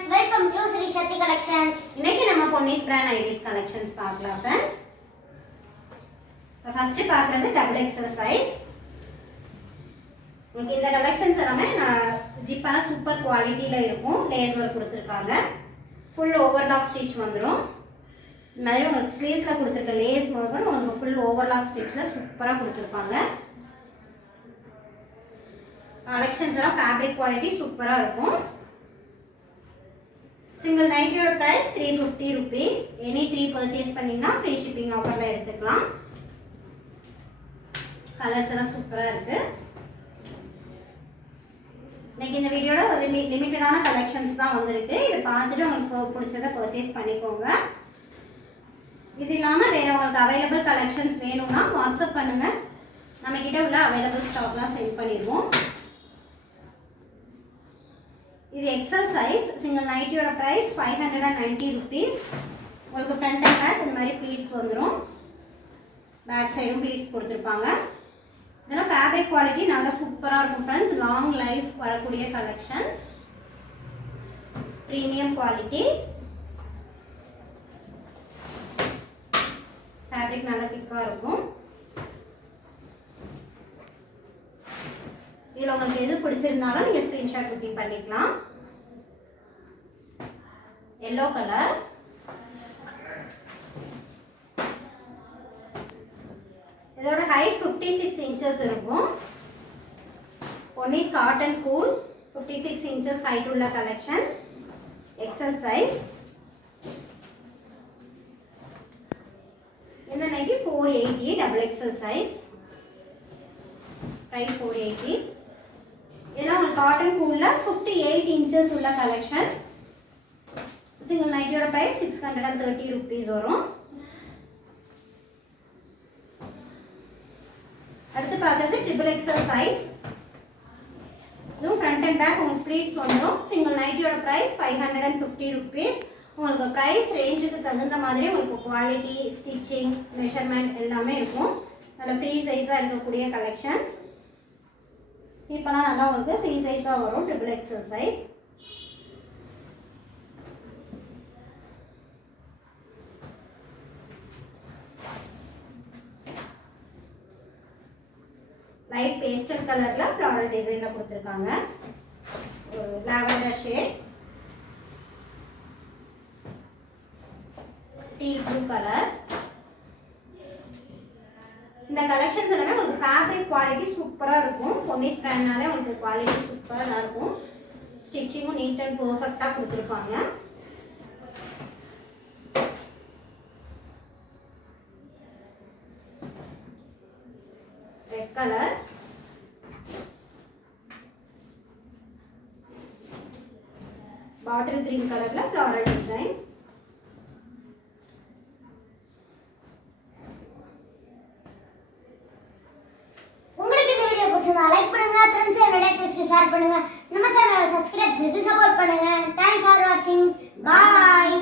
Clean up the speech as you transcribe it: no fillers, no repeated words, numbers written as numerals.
friends, welcome to Sri Shakti Collections. இன்னைக்கு நம்ம Ponnis brand IDs collections பார்க்கலாம் फ्रेंड्स. ஃபர்ஸ்ட் பார்க்கிறது டபுள் எக்ஸ்எல் சைஸ். உங்களுக்கு இந்த கலெக்ஷன்ஸ் எல்லாமே ஜிப்பான சூப்பர் குவாலிட்டில இருக்கும். லேஸ் ஒர்க் கொடுத்திருக்காங்க. ஃபுல் ஓவர்லாக் ஸ்டிட்ச் வந்துரும். இந்த மாதிரி உங்களுக்கு ஸ்லீவ்ஸ்ல கொடுத்திருக்க லேஸ் முதல்ல உங்களுக்கு ஃபுல் ஓவர்லாக் ஸ்டிட்ச்ல சூப்பரா கொடுத்திருப்பாங்க. கலெக்ஷன்ஸ் எல்லாம் ஃபேப்ரிக் குவாலிட்டி சூப்பரா இருக்கும். Single night your price 350 rupees. Any 3 purchase பண்ணீங்கன்னா free shipping offerல எடுத்துக்கலாம். கலர்ஸ் எல்லாம் சூப்பரா இருக்கு. இன்னைக்கு இந்த வீடியோல ஒரு லிமிட்டடான கலெக்ஷன்ஸ் தான் வந்திருக்கு. இத பார்த்துட்டு உங்களுக்கு பிடிச்சதை பர்ச்சேஸ் பண்ணிக்கோங்க. இது இல்லாம வேற உங்களுக்கு அவைலபிள் கலெக்ஷன்ஸ் வேணும்னா வாட்ஸ்அப் பண்ணுங்க. நம்ம கிட்ட உள்ள அவைலபிள் ஸ்டாக்லாம் சென்ட் பண்ணிடுவோம். இது XL size single நைட்டியோட price 590 rupees. உங்களுக்கு front and back இந்த மாதிரி pleats வந்துரும். back sideம் pleats கொடுத்திருப்பாங்க. இதெல்லாம் fabric quality நல்ல சூப்பரா இருக்கும் friends. long life வரக்கூடிய collections. premium quality. fabric நல்ல thick-ஆ இருக்கும். இதுல உங்களுக்கு எது பிடிச்சிருந்தாலும் நீங்க ஸ்கிரீன்ஷாட் புக்கிங் பண்ணிக்கலாம். yellow color. இதோட height 56 inches இருக்கும். பொன்னிஸ் காட்டன் கூல் 56 inches height உள்ள collections. XL size. இந்த nightie 480 double XL size. price 480. இதெல்லாம் உங்களுக்கு காட்டன் கூல்ல 58 inches உள்ள கலெக்ஷன். சிங்கிள் நைட்டியோட பிரைஸ் 630 rupees வரும். அடுத்து பார்க்கிறது ட்ரிபிள் எக்ஸ்எல் சைஸ். இதுவும் ஃப்ரண்ட் அண்ட் பேக் உங்களுக்கு ப்ளீட்ஸ் வந்துடும். சிங்கிள் நைட்டியோட பிரைஸ் 550 rupees. உங்களுக்கு பிரைஸ் ரேஞ்சுக்கு தகுந்த மாதிரி உங்களுக்கு குவாலிட்டி, ஸ்டிச்சிங், மெஷர்மெண்ட் எல்லாமே இருக்கும். நல்ல ஃப்ரீ சைஸாக இருக்கக்கூடிய கலெக்ஷன்ஸ். இப்போலாம் நல்லா உங்களுக்கு ஃப்ரீ சைஸாக வரும். Triple X L size. Light pastel கலர்ல ஃப்ளாரல் டிசைன்ல கொடுத்திருக்காங்க. ஒரு lavender shade, deal blue colour. இந்த கலெக்ஷன்ஸ் எல்லாமே உங்களுக்கு ஃபேப்ரிக் குவாலிட்டி சூப்பரா இருக்கும். பொன்னிஸ் பிராண்ட்னாலே உங்களுக்கு குவாலிட்டி சூப்பரா இருக்கும். ஸ்டிச்சிங்கும் நீட் அண்ட் பெர்ஃபெக்ட்டா கொடுத்திருப்பாங்க. ரெட் கலர், பாட்டில் கிரீன் கலர்ல ஃப்ளாரல் டிசைன். உங்களுக்கு இந்த வீடியோ பிடிச்சதா லைக் பண்ணுங்க, ஃப்ரெண்ட்ஸ் அண்ட் ரிலேட்டிவ்ஸ்க்கு ஷேர் பண்ணுங்க. நம்ம சேனலை சப்ஸ்கிரைப் செய்து சப்போர்ட் பண்ணுங்க. Thanks for watching. Bye.